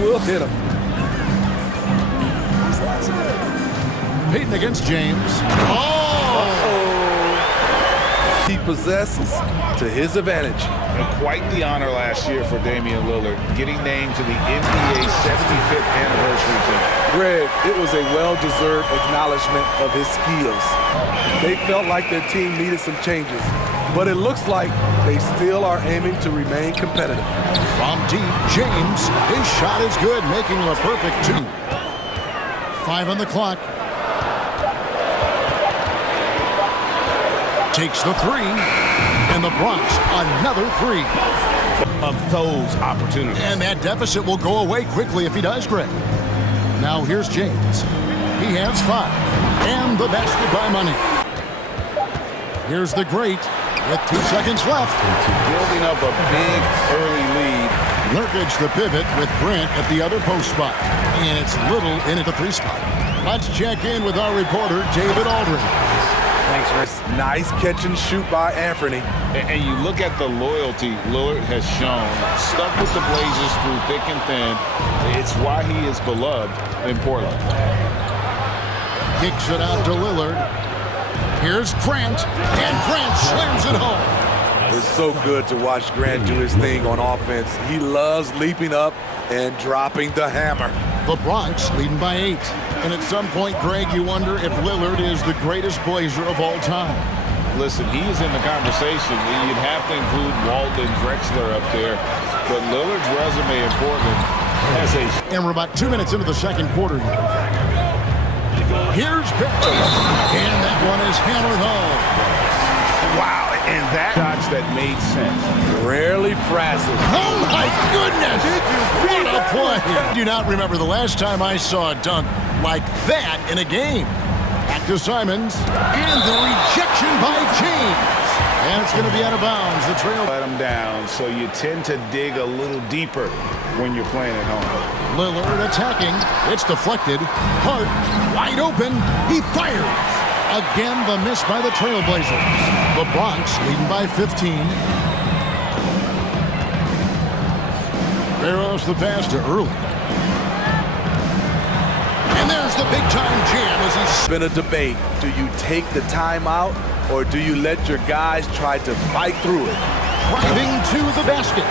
will hit him. Payton against James. Oh! He possesses to his advantage. Quite the honor last year for Damian Lillard, getting named to the NBA 75th anniversary team. Greg, it was a well-deserved acknowledgement of his skills. They felt like their team needed some changes, but it looks like they still are aiming to remain competitive. From deep, James, his shot is good, making him a perfect 2. 5 on the clock. Takes the 3, and the Bronx another 3. Of those opportunities. And that deficit will go away quickly if he does, Greg. Now here's James. He has 5, and the basket by money. Here's the great with 2 seconds left. Building up a big early lead. Nurkic the pivot with Grant at the other post spot. And it's Little in at the 3 spot. Let's check in with our reporter, David Aldrin. Thanks, Chris. Nice catch and shoot by Anthony. And you look at the loyalty Lillard has shown. Stuck with the Blazers through thick and thin. It's why he is beloved in Portland. Kicks it out to Lillard. Here's Grant, and Grant slams it home. It's so good to watch Grant do his thing on offense. He loves leaping up and dropping the hammer. The Bronx leading by 8. And at some point, Greg, you wonder if Lillard is the greatest Blazer of all time. Listen, he is in the conversation. You'd have to include Walton Drexler up there. But Lillard's resume in Portland has a... And we're about 2 minutes into the second quarter here. Here's Barry. And that one is hammered home. Wow, and that shots that made sense. Rarely frazzled. Oh, my goodness! What a play! I do not remember the last time I saw a dunk like that in a game. Back to Simons. And the rejection by James. And it's going to be out of bounds. The trail. Let him down, so you tend to dig a little deeper when you're playing at home. Lillard attacking. It's deflected. Hart wide open. He fires. Again, the miss by the Trailblazers. The Bronx leading by 15. Barrows the pass to Early. And there's the big-time jam as he's... It's been a debate. Do you take the timeout or do you let your guys try to fight through it? driving to the basket.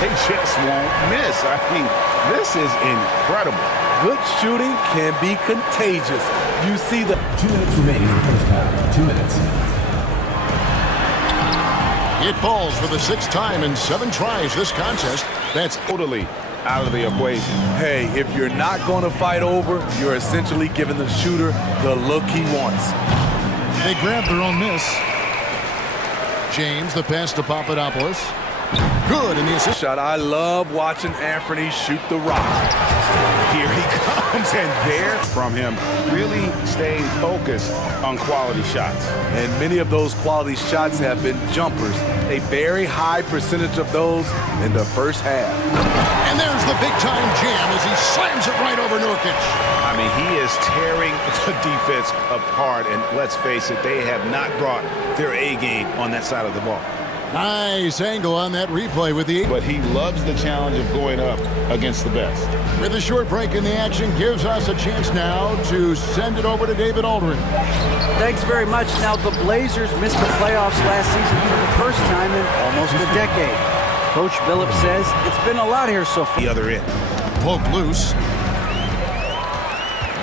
They just won't miss. I mean, this is incredible. Good shooting can be contagious. You see the 2 minutes remaining in the first half. 2 minutes. It falls for the 6th time in 7 tries this contest. That's Totally out of the equation. Hey, if you're not going to fight over, you're essentially giving the shooter the look he wants. They grab their own miss. James, the pass to Papadopoulos. Good in the assist. Shot. I love watching Anthony shoot the rock. Here he comes, and there from him, really staying focused on quality shots. And many of those quality shots have been jumpers. A very high percentage of those in the first half. And there's the big-time jam as he slams it right over Nurkic. I mean, he is tearing the defense apart, and let's face it, they have not brought their A game on that side of the ball. Nice angle on that replay with the... But he loves the challenge of going up against the best. With a short break in the action, gives us a chance now to send it over to David Aldrin. Thanks very much. Now, the Blazers missed the playoffs last season for the first time in almost a decade. Coach Billups says it's been a lot here so far. The other end. Poke loose.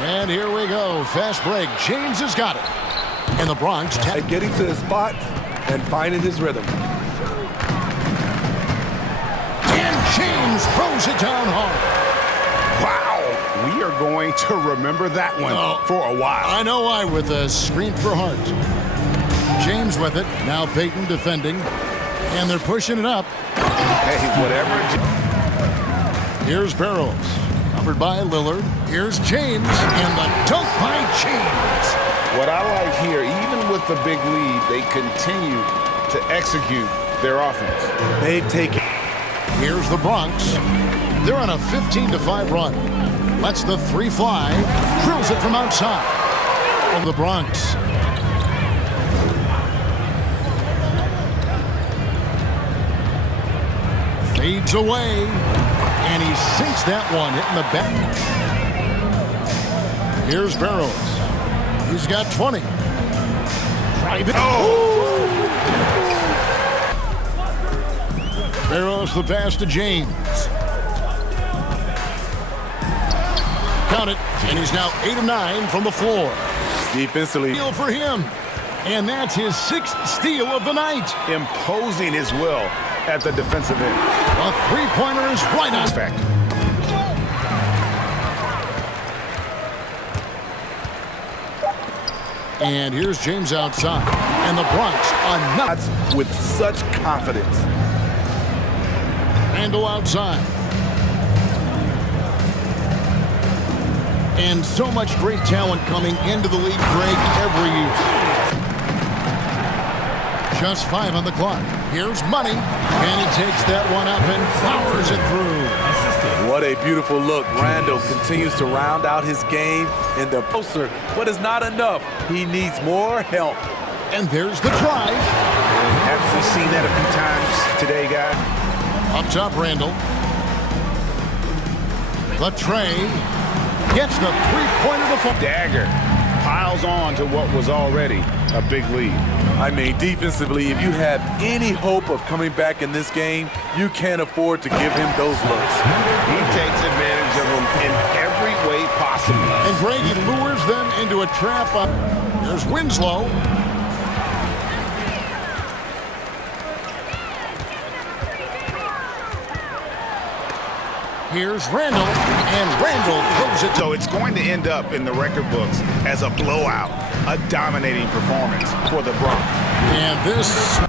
And here we go. Fast break. James has got it. And the Bronx... Getting to his spot and finding his rhythm. And James throws it down hard. Wow. We are going to remember that one for a while. I know why, with a screen for Hart. James with it. Now Payton defending. And they're pushing it up. Hey, whatever. Here's Barrows. Covered by Lillard. Here's James. And the dunk by James. What I like here, even with the big lead, they continue to execute their offense. They've taken... Here's the Bronx. They're on a 15-5 run. Lets the 3 fly. Drills it from outside. Over the Bronx. Fades away. And he sinks that one hitting the back. Here's Barrows. He's got 20. Drive it. Oh! Barrows the pass to James. Count it, and he's now 8 of 9 from the floor. Defensively. Steal for him, and that's his 6th steal of the night. Imposing his will at the defensive end. A three-pointer is right on. Fact. And here's James outside, and the Bronx on With such confidence. Randall outside. And so much great talent coming into the league, Greg, every year. Just 5 on the clock. Here's Money. And he takes that one up and powers it through. What a beautiful look. Randall continues to round out his game in the poster, but it's not enough. He needs more help. And there's the drive. Haven't we seen that a few times today, guy? Up top, Randall. The tray gets the three-pointer to fall. Dagger piles on to what was already a big lead. I mean, defensively, if you have any hope of coming back in this game, you can't afford to give him those looks. He takes advantage of them in every way possible. And Grady lures them into a trap. There's Winslow. Here's Randall, and Randall throws it. So it's going to end up in the record books as a blowout, a dominating performance for the Bronx. And this